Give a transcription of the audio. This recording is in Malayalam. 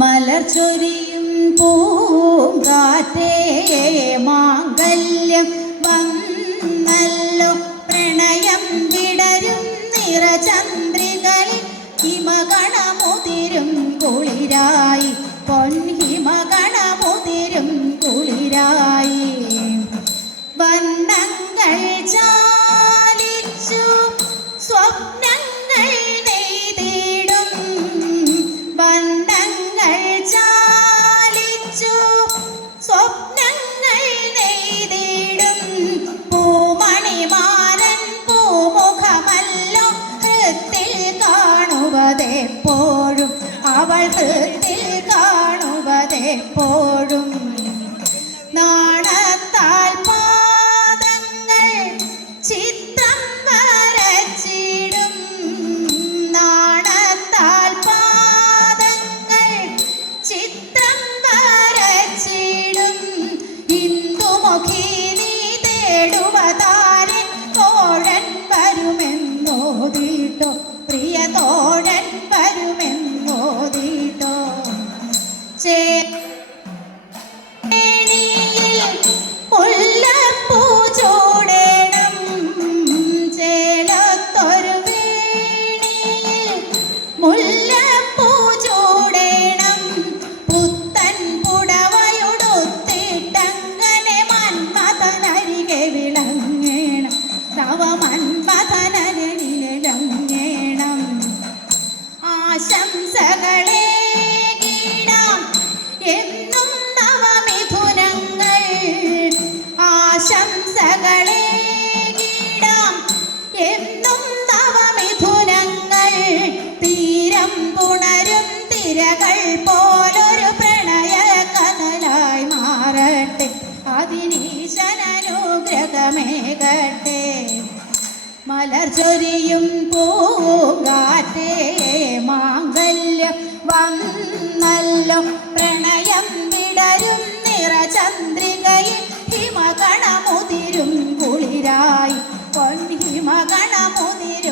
മലർ ചൊരിയും പൂങ്കാറ്റേ മാംഗല്യം വന്നല്ലോ പ്രണയം വിടരും നിറചന്ദ്രികളിൽ ഹിമഗണമുതിരും കുളിരായി പൊൻഹിമഗണമുതിരും കുളിരായി വന്നങ്ങൾ ചാലിച്ചു സ്വപ്നങ്ങൾ നെയ്തിടും വന്നങ്ങൾ ചാലിച്ചു സ്വപ്നങ്ങൾ നെയ്തിടും പൂമണിമാരൻ പൂമുഖമല്ലോ ഹൃത്തിൽ കാണുവതെപ്പോഴും അവൾ ഹൃത്തിൽ കാണുവതെപ്പോഴും നാണത്താൽ പാദങ്ങൾ ചിത്രം വരച്ചിടും നാണത്താൽ പാദങ്ങൾ ചിത്രം വരച്ചിടും ഇന്ദുമുഖി നീ തേടുവതാരൻ തോഴൻ വരുമെന്നോതിട്ടോ പ്രിയ തോഴൻ വരുമെന്നോതിട്ടോ മുല്ലപ്പൂ ചൂടേണം ചേലത്തൊരു വേണിയിൽ മുല്ലപ്പൂ ചൂടേണം പുത്തൻ പുടവയുടുത്തിട്ടങ്ങനെ മന്മഥനരികെ വിളങ്ങേണം തവ മന്മഥനരിലങ്ങേണം ആശംസകളെ എന്നും നവമിഥുനങ്ങൾ ആശംസകളെ ഗീടാം എന്നും നവമിഥുനങ്ങൾ തീരം പുണരും തിരകൾ പോലൊരു പ്രണയ കഥലായി മാറട്ടെ അതിനീശനനുഗ്രഹമേകട്ടെ മലർ ചൊരിയും പൂങ്കാറ്റേ മാംഗല്യം വന്നല്ലോ പ്രണയം വിടരും നിറചന്ദ്രികയിൽ ഹിമഗണമുതിരും കുളിരായി പൊൻഹിമഗണമുതിരും